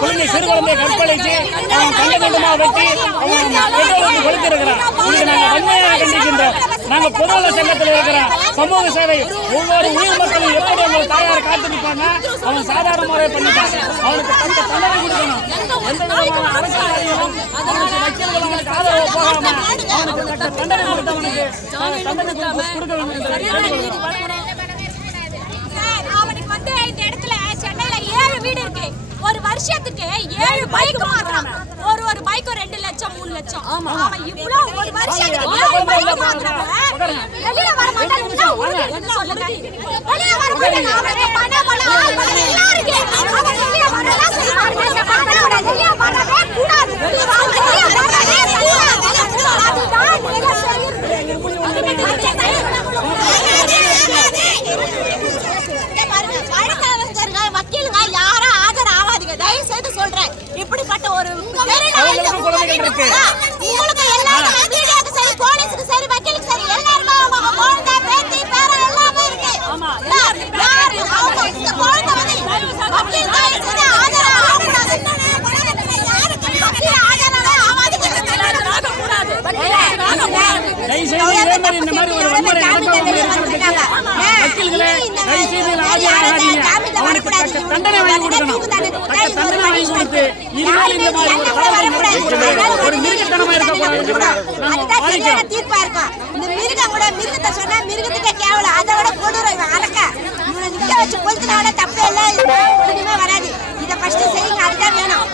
குழந்தை சிறு குழந்தையை கற்பழித்து அவன் கண்ட கண்டமாக வெட்டி பெற்றோருக்கு கொடுத்திருக்கிறான். இதுக்கு நாங்கள் வன்மையாக கண்டிக்கின்றோம். நாங்கள் பொதுநல சங்கத்தில் இருக்கிறோம். சமூக சேவை ஒவ்வொரு உயிர் மக்களும் எப்படி அவங்க தாயாரை காத்து நிற்பாங்க, அவன் சாதாரண முறையை பண்ணிட்டாங்க. அவனுக்கு தக்க தண்டனை கொடுக்கணும். எந்த விதமான அரசியலும் அவனுக்கு வக்கீல்கள் அவனுக்கு ஆதரவு போகாம அவனுக்கு தக்க தண்டனை கொடுத்தவனுக்கு தண்டனை கொடுக்க வேண்டும் என்று கேட்டுக்கொள்கிறோம். அவனுக்கு வந்து இந்த இடத்துல சென்னையில 7 வீடு இருக்கு. ஒரு வருஷத்துக்கு 7 பைக் மாத்துறான். ஒரு பைக் 2 லட்சம் 3 லட்சம். அவன் இவ்வளவு ஒரு வருஷத்துக்கு 7 பைக் மாத்துறான். வெளிய வர மாட்டாங்க. என்ன சொல்லுங்க? வெளிய வர மாட்டாங்க. அவனுக்கு பணம் எல்லாம் இருக்கு. அவன் வெளிய வரலாம் செய்வாங்க. வெளிய வரவே கூடாது. வெளிய வரவே கூடாது. அதுதான் நீங்க வக்கீலுங்க யாரும் ஆஜர் ஆகாதீங்க. தயவு செய்து சொல்றேன். இப்படிப்பட்ட ஒரு உங்களுக்கு எல்லாரும் மீடியாக்கு சரி, போலீஸுக்கு சரி, வக்கீலுக்கு சரி, எல்லாருமே அவங்க குழந்தை பேத்தி பேரன் எல்லாமே இருக்கு. யாரு அவங்க இந்த குழந்தை வந்து வக்கீல் தயவு செய்து ஆஜர் ஆகக்கூடாது. வக்கீல் ஆஜராகவே ஆகாதீங்க. தயவு செய்து இதே மாதிரி இந்த மாதிரி ஒரு வன்முறை நடக்காமல் இருக்கிறதுக்கு வக்கீல்களே தயவு செய்து ஆஜராகாதீங்க. அவனுக்கு தக்க தண்டனை வாங்கி கொடுக்கணும். தக்க தண்டனை வாங்கி கொடுத்து இனிமேல் இந்த மாதிரி ஒரு தவறு ஒரு மிருகத்தனமா இருக்கக்கூடாது. தீர்ப்பா இருக்கும். இந்த மிருகம் கூட மிருகத்தை சொன்னா மிருகத்துக்கே கேவலம். அதை விட கொடூரம் அரக்க நிக்க வச்சு கொளுத்தினா தப்பே இல்லை. வராது. இதை ஃபர்ஸ்ட் செய்யுங்க. அதுதான் வேணும்.